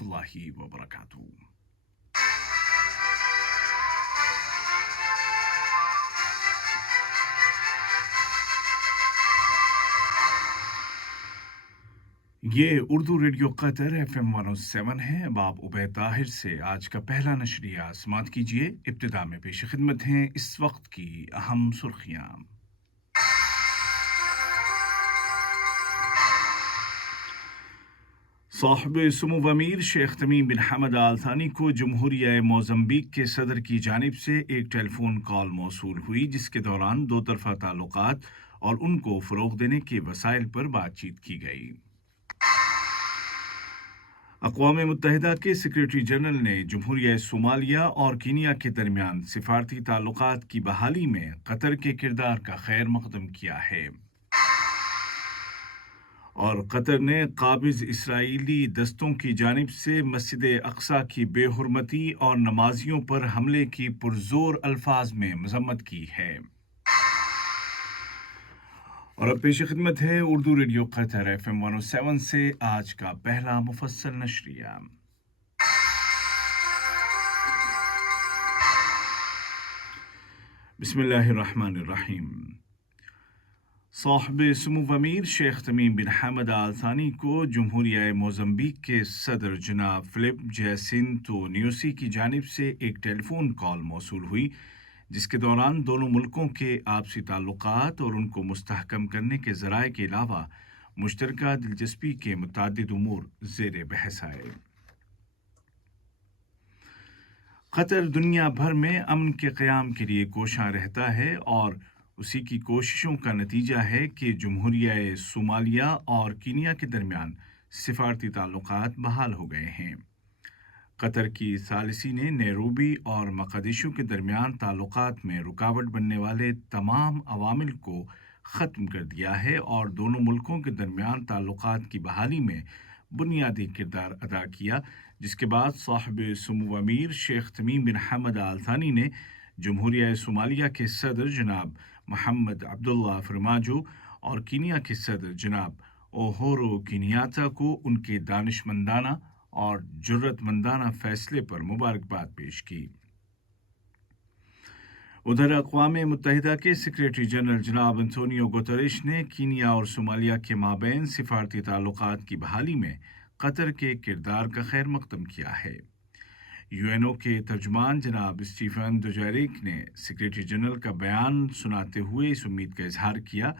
اللہ وبرکاتہ۔ یہ اردو ریڈیو قطر FM 107 ہے۔ اب آپ عبید طاہر سے آج کا پہلا نشریہ سماعت کیجیے۔ ابتدا میں پیش خدمت ہیں اس وقت کی اہم سرخیاں۔ صاحب سمو امیر شیخ تمیم بن حمد آل ثانی کو جمہوریہ موزمبیق کے صدر کی جانب سے ایک ٹیلی فون کال موصول ہوئی، جس کے دوران دو طرفہ تعلقات اور ان کو فروغ دینے کے وسائل پر بات چیت کی گئی۔ اقوام متحدہ کے سیکریٹری جنرل نے جمہوریہ صومالیہ اور کینیا کے درمیان سفارتی تعلقات کی بحالی میں قطر کے کردار کا خیر مقدم کیا ہے، اور قطر نے قابض اسرائیلی دستوں کی جانب سے مسجد اقصی کی بے حرمتی اور نمازیوں پر حملے کی پرزور الفاظ میں مذمت کی ہے۔ اور اب پیش خدمت ہے اردو ریڈیو قطر FM 107 سے آج کا پہلا مفصل نشریہ۔ بسم اللہ الرحمن الرحیم۔ صاحب سمو امیر شیخ تمیم بن حمد آل ثانی کو جمہوریہ موزمبیق کے صدر جناب فلپ جیسنتو نیوسی کی جانب سے ایک ٹیلی فون کال موصول ہوئی، جس کے دوران دونوں ملکوں کے آپسی تعلقات اور ان کو مستحکم کرنے کے ذرائع کے علاوہ مشترکہ دلچسپی کے متعدد امور زیر بحث آئے۔ قطر دنیا بھر میں امن کے قیام کے لیے کوشاں رہتا ہے، اور اسی کی کوششوں کا نتیجہ ہے کہ جمہوریہ صومالیہ اور کینیا کے درمیان سفارتی تعلقات بحال ہو گئے ہیں۔ قطر کی ثالثی نے نیروبی اور مقدیشو کے درمیان تعلقات میں رکاوٹ بننے والے تمام عوامل کو ختم کر دیا ہے اور دونوں ملکوں کے درمیان تعلقات کی بحالی میں بنیادی کردار ادا کیا، جس کے بعد صاحب سمو امیر شیخ تمیم بن حمد آل ثانی نے جمہوریہ صومالیہ کے صدر جناب محمد عبداللہ فرماجو اور کینیا کے صدر جناب اوہورو کینیاتا کو ان کے دانشمندانہ اور جرات مندانہ فیصلے پر مبارکباد پیش کی۔ ادھر اقوام متحدہ کے سیکریٹری جنرل جناب انتونیو گوتریش نے کینیا اور صومالیہ کے مابین سفارتی تعلقات کی بحالی میں قطر کے کردار کا خیر مقدم کیا ہے۔ UN کے ترجمان جناب اسٹیفن دوجاریک نے سیکریٹری جنرل کا بیان سناتے ہوئے اس امید کا اظہار کیا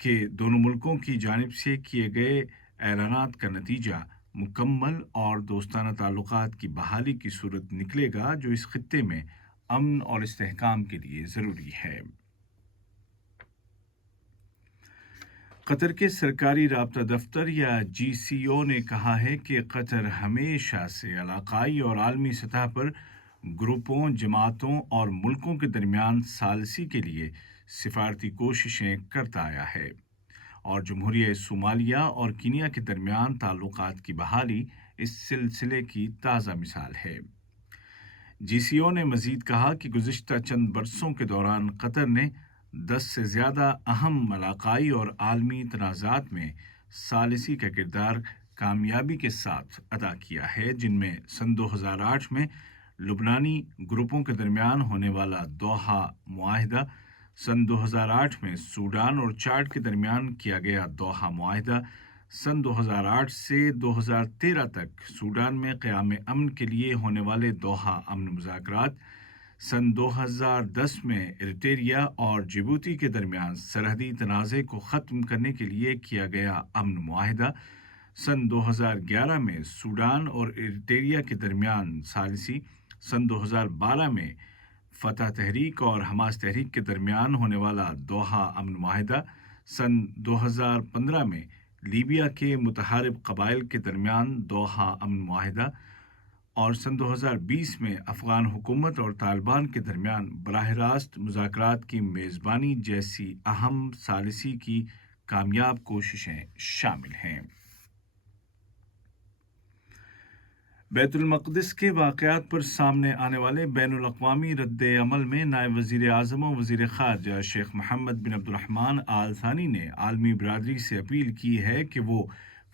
کہ دونوں ملکوں کی جانب سے کیے گئے اعلانات کا نتیجہ مکمل اور دوستانہ تعلقات کی بحالی کی صورت نکلے گا، جو اس خطے میں امن اور استحکام کے لیے ضروری ہے۔ قطر کے سرکاری رابطہ دفتر یا GCO نے کہا ہے کہ قطر ہمیشہ سے علاقائی اور عالمی سطح پر گروپوں، جماعتوں اور ملکوں کے درمیان ثالثی کے لیے سفارتی کوششیں کرتا آیا ہے، اور جمہوریہ صومالیہ اور کینیا کے درمیان تعلقات کی بحالی اس سلسلے کی تازہ مثال ہے۔ GCO نے مزید کہا کہ گزشتہ چند برسوں کے دوران قطر نے 10 سے زیادہ اہم علاقائی اور عالمی تنازعات میں ثالثی کا کردار کامیابی کے ساتھ ادا کیا ہے، جن میں سن 2008 میں لبنانی گروپوں کے درمیان ہونے والا دوحہ معاہدہ، سن 2008 میں سوڈان اور چاڈ کے درمیان کیا گیا دوحہ معاہدہ، سن 2008 سے 2013 تک سوڈان میں قیام امن کے لیے ہونے والے دوحہ امن مذاکرات، سن 2010 میں ایریٹریا اور جبوتی کے درمیان سرحدی تنازع کو ختم کرنے کے لیے کیا گیا امن معاہدہ، سن 2011 میں سوڈان اور ایریٹریا کے درمیان ثالثی، سن 2012 میں فتح تحریک اور حماس تحریک کے درمیان ہونے والا دوحہ امن معاہدہ، سن 2015 میں لیبیا کے متحارب قبائل کے درمیان دوحہ امن معاہدہ، اور سن 2020 میں افغان حکومت اور طالبان کے درمیان براہ راست مذاکرات کی میزبانی جیسی اہم ثالثی کی کامیاب کوششیں شامل ہیں۔ بیت المقدس کے واقعات پر سامنے آنے والے بین الاقوامی رد عمل میں نائب وزیر اعظم و وزیر خارجہ شیخ محمد بن عبد الرحمن آل ثانی نے عالمی برادری سے اپیل کی ہے کہ وہ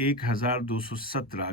1217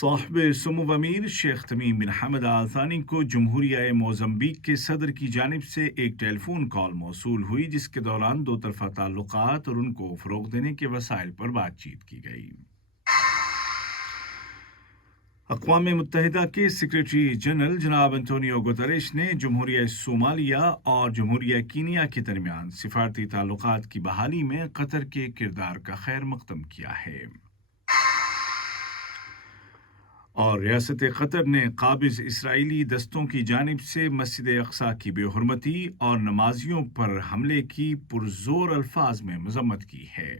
صاحب سمو امیر شیخ تمیم بن حمد آل ثانی کو جمہوریہ موزمبیق کے صدر کی جانب سے ایک ٹیلی فون کال موصول ہوئی، جس کے دوران دو طرفہ تعلقات اور ان کو فروغ دینے کے وسائل پر بات چیت کی گئی۔ اقوام متحدہ کے سیکریٹری جنرل جناب انٹونیو گوتریش نے جمہوریہ صومالیہ اور جمہوریہ کینیا کے درمیان سفارتی تعلقات کی بحالی میں قطر کے کردار کا خیر مقدم کیا ہے۔ اور ریاست قطر نے قابض اسرائیلی دستوں کی جانب سے مسجد اقصی کی بے حرمتی اور نمازیوں پر حملے کی پرزور الفاظ میں مذمت کی ہے۔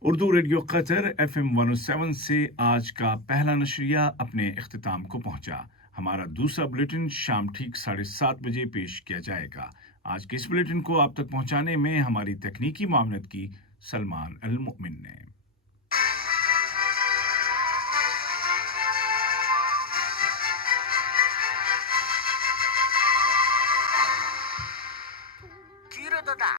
اردو ریڈیو قطر FM 107 سے آج کا پہلا نشریہ اپنے اختتام کو پہنچا۔ ہمارا دوسرا بلیٹن شام ٹھیک 7:30 بجے پیش کیا جائے گا۔ آج کے اس بلیٹن کو آپ تک پہنچانے میں ہماری تکنیکی معاونت کی سلمان المؤمن نے۔